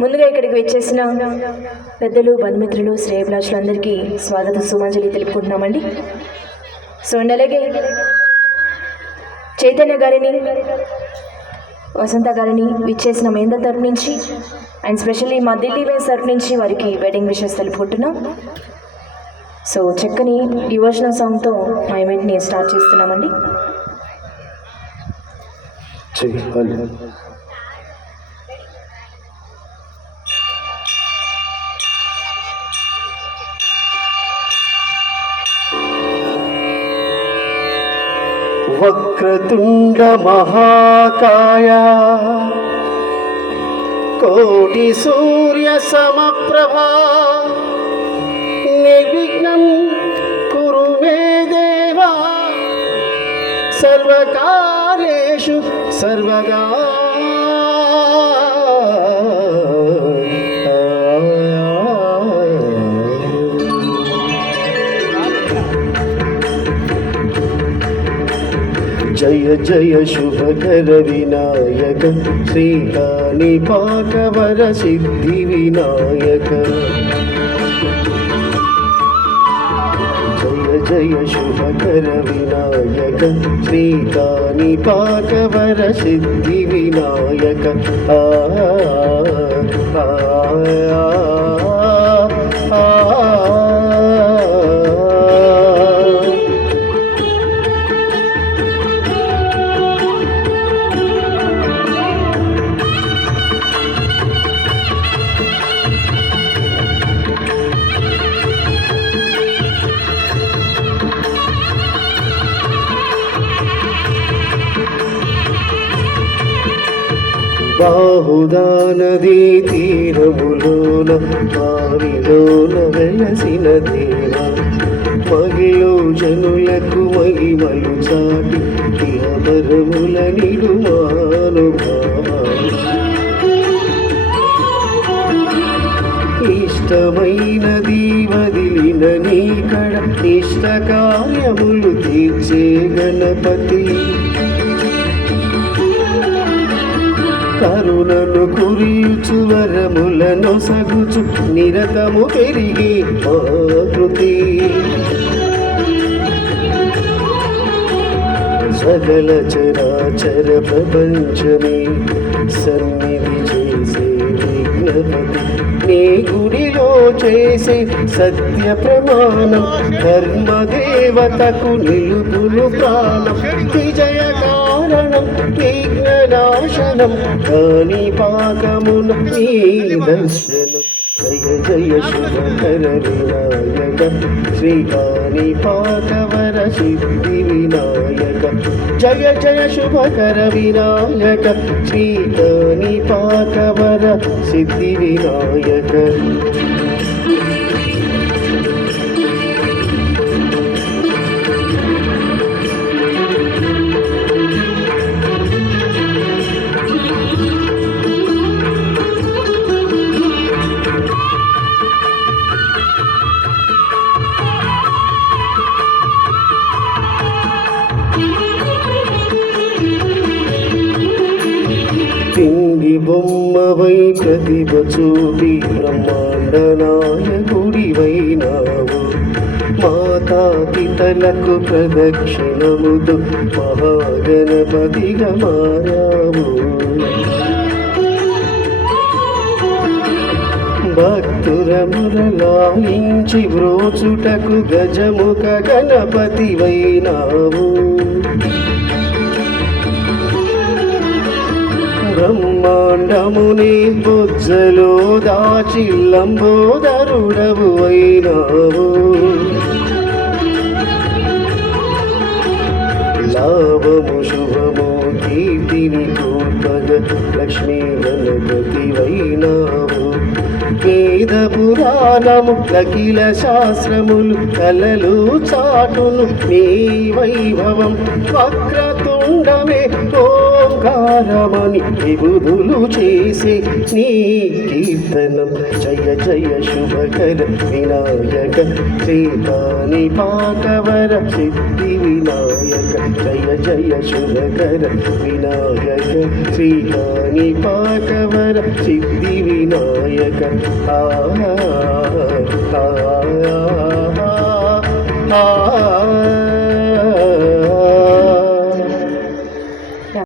ముందుగా ఇక్కడికి వచ్చేసిన పెద్దలు, బంధుమిత్రులు, శ్రేయభిలాషులందరికీ స్వాగత సుమాంజలి తెలుపుకుంటున్నామండి. సో అండ్ అలాగే చైతన్య గారిని, వసంత గారిని విచ్చేసిన మేంద తరపు నుంచి అండ్ స్పెషల్లీ మా ఢిల్లీ వేస్ తరపు నుంచి వారికి వెడ్డింగ్ విషెస్ తెలుపుకుంటున్నాం. సో చక్కని డివోషనల్ సాంగ్తో మా ఈవెంట్ని స్టార్ట్ చేస్తున్నామండి. వక్రతుండ మహాకాయ కోటి సూర్య సమప్రభా నిర్విఘ్నం కురు మే దేవా సర్వకార్యేషు సర్వదా. జయ జయ శుభకర వినాయక శ్రీకాణిపాకవర సిద్ధి వినాయక. జయ జయ శుభకర వినాయక శ్రీకాణిపాకవర సిద్ధి వినాయక. ఆ ఆ ఆ బాహుదా నదీ తీరములోన బావిలోన వెలసిన దేవ మగిలో జనులకు మహిమలు చాటి ఇహపరముల నిడుమానుభావ. ఇష్టమైనది వదిలిన నీకడ ఇష్ట కార్యములు తీర్చే గణపతి. కరుణను కురియుచు వరములను సగుచు నిరతము పెరిగి ఆకృతి. సకల చరాచర ప్రపంచమే సన్నిధి చేసే విఘ్నపతి. నీ గుడిలో చేసే సత్య ప్రమాణం ధర్మదేవతకు నిలుపులు ప్రాణం. విజయ కారణం విఘ్ననాశనం కాణిపాకమున నీ దర్శనం. జయ జయ శుభకర వినాయక శ్రీకాణిపాకవర సిద్ధి వినాయక. జయ జయ శుభకర వినాయక శ్రీకాణిపాకవర సిద్ధి వినాయక. పిండి బొమ్మవై ప్రతిభ చూపి బ్రహ్మాండ నాయకుడివైనావు. మాతా పితలకు ప్రదక్షిణముతో మహాగణపతిగా మారావు. భక్తురమురలాయించి వ్రోచుటకు గజముఖ గణపతివైనావు. బ్రహ్మాండముని బొజ్జలో దాచి లంబోదరుడవు అయినావు. లాభము శుభము కీర్తిని కూర్పగ లక్ష్మీ గణపతివైనావు. వేద పురాణము అఖిల శాస్త్రములు కలలు చాటును నీ వైభవం. వక్రతో పిండమే ఓంకారమని విబుధులు చేసే నీ కీర్తనం జయ జయ శుభకర వినాయక శ్రీకాని పాకవర సిద్ధి వినాయక జయ జయ శుభకర వినాయక శ్రీకాని పాకవర సిద్ధి వినాయక ఆ